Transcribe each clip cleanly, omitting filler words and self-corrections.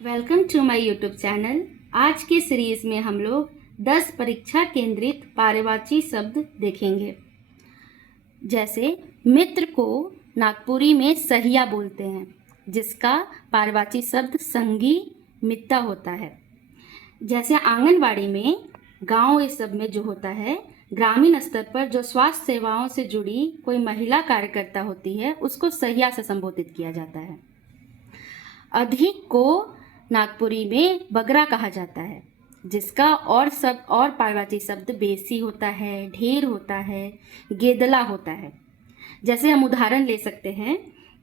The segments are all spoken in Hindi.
Welcome to my YouTube channel. आज के सीरीज में हम लोग 10 परीक्षा केंद्रित पर्यायवाची शब्द देखेंगे। जैसे मित्र को नागपुरी में सहिया बोलते हैं, जिसका पर्यायवाची शब्द संगी मित्र होता है। जैसे आंगनवाड़ी में, गांव, इस सब में जो होता है, ग्रामीण स्तर पर जो स्वास्थ्य सेवाओं से जुड़ी कोई महिला कार्यकर्ता होती है, उसको सहिया से संबोधित किया जाता है। अधिक को नागपुरी में बगरा कहा जाता है, जिसका और पर्यायवाची शब्द बेसी होता है, ढेर होता है, गेदला होता है। जैसे हम उदाहरण ले सकते हैं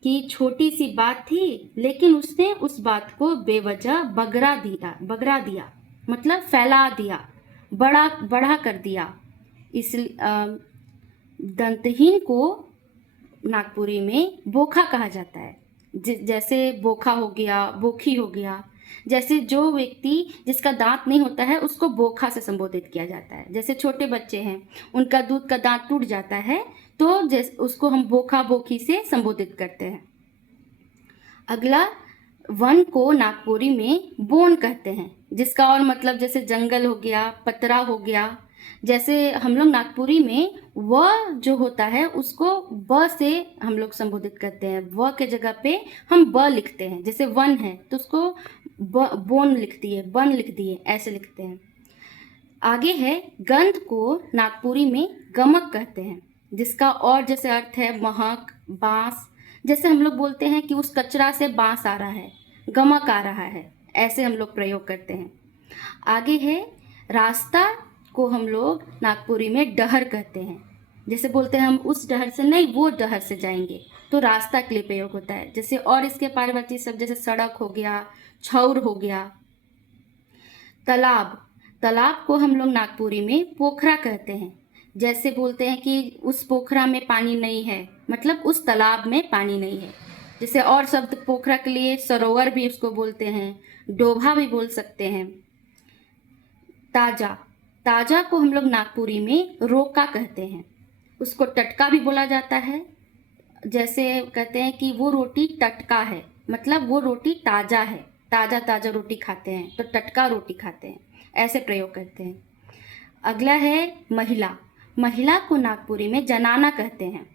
कि छोटी सी बात थी, लेकिन उसने उस बात को बेवजह बगरा दिया, मतलब फैला दिया, बड़ा कर दिया। इस दंतहीन को नागपुरी में बोखा कहा जाता है। जैसे बोखा हो गया, बोखी हो गया। जैसे जो व्यक्ति जिसका दांत नहीं होता है, उसको बोखा से संबोधित किया जाता है। जैसे छोटे बच्चे हैं, उनका दूध का दांत टूट जाता है, तो उसको हम बोखा बोखी से संबोधित करते हैं। अगला, वन को नागपुरी में बोन कहते हैं, जिसका और मतलब जैसे जंगल हो गया, पतरा हो गया। जैसे हम लोग नागपुरी में व जो होता है उसको ब से हम लोग संबोधित करते हैं। व के जगह पे हम ब लिखते हैं। जैसे वन है तो उसको बोन लिख दिए, वन लिख दिए, ऐसे लिखते हैं। आगे है, गंध को नागपुरी में गमक कहते हैं, जिसका और जैसे अर्थ है महक, बांस। जैसे हम लोग बोलते हैं कि उस कचरा से बांस आ रहा है, गमक आ रहा है, ऐसे हम लोग प्रयोग करते हैं। आगे है, रास्ता को हम लोग नागपुरी में डहर कहते हैं। जैसे बोलते हैं हम उस डहर से नहीं, वो डहर से जाएंगे, तो रास्ता के लिए प्रयोग होता है। जैसे और इसके पर्यायवाची शब्द जैसे सड़क हो गया, छौर हो गया। तालाब को हम लोग नागपुरी में पोखरा कहते हैं। जैसे बोलते हैं कि उस पोखरा में पानी नहीं है, मतलब उस तालाब में पानी नहीं है। जैसे और शब्द पोखरा के लिए सरोवर भी उसको बोलते हैं, डोभा भी बोल सकते हैं। ताजा को हम लोग नागपुरी में रोका कहते हैं। उसको टटका भी बोला जाता है। जैसे कहते हैं कि वो रोटी टटका है, मतलब वो रोटी ताज़ा है, ताज़ा रोटी खाते हैं तो टटका रोटी खाते हैं, ऐसे प्रयोग करते हैं। अगला है महिला को नागपुरी में जनाना कहते हैं।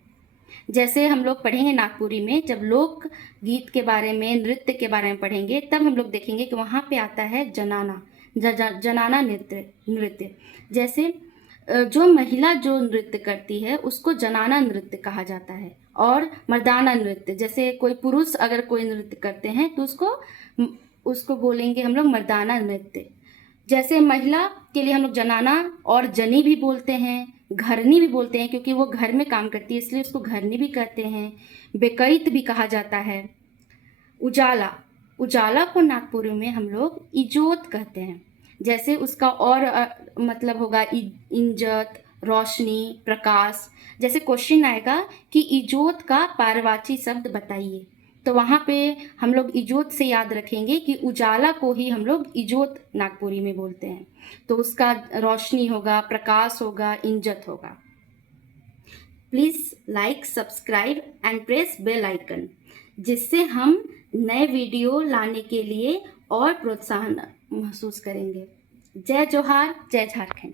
जैसे हम लोग पढ़ेंगे नागपुरी में, जब लोक गीत के बारे में, नृत्य के बारे में पढ़ेंगे, तब हम लोग देखेंगे कि वहाँ पे आता है जनाना, जनाना नृत्य। जैसे जो महिला जो नृत्य करती है उसको जनाना नृत्य कहा जाता है। और मर्दाना नृत्य, जैसे कोई पुरुष अगर कोई नृत्य करते हैं तो उसको बोलेंगे हम लोग मर्दाना नृत्य। जैसे महिला के लिए हम लोग जनाना और जनी भी बोलते हैं, घरनी भी बोलते हैं, क्योंकि वो घर में काम करती है इसलिए उसको घरनी भी कहते हैं। बेकैत भी कहा जाता है। उजाला को नागपुरी में हम लोग इजोत कहते हैं। जैसे उसका और मतलब होगा इंजत, रोशनी, प्रकाश। जैसे क्वेश्चन आएगा कि इजोत का पर्यायवाची शब्द बताइए, तो वहाँ पे हम लोग इजोत से याद रखेंगे कि उजाला को ही हम लोग इजोत नागपुरी में बोलते हैं, तो उसका रोशनी होगा, प्रकाश होगा, इंजत होगा। Please like, subscribe and press bell icon, जिससे हम नए वीडियो लाने के लिए और प्रोत्साहन महसूस करेंगे। जय जोहार, जय झारखंड।